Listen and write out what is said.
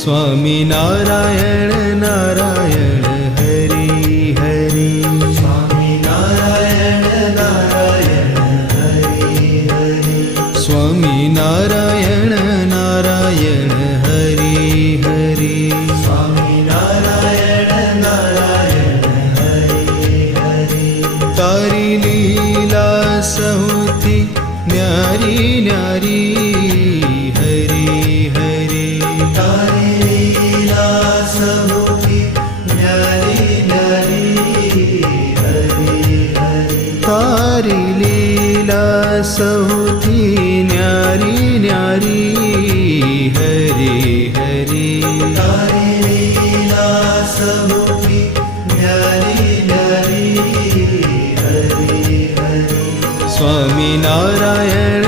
स्वामी नारायण नारायण हरि हरि। स्वामी नारायण नारायण हरि हरि। स्वामी नारायण नारायण हरि हरि। स्वामी नारायण नारायण हरि हरि। तारी लीला सहुती न्यारी न्यारी हरि हरि। तारी लीला सहुती न्यारी न्यारी हरि हरि। तारी लीला सहुती न्यारी न्यारी हरि हरि। तारी लीला सहुती न्यारी न्यारी हरि हरि। स्वामी नारायण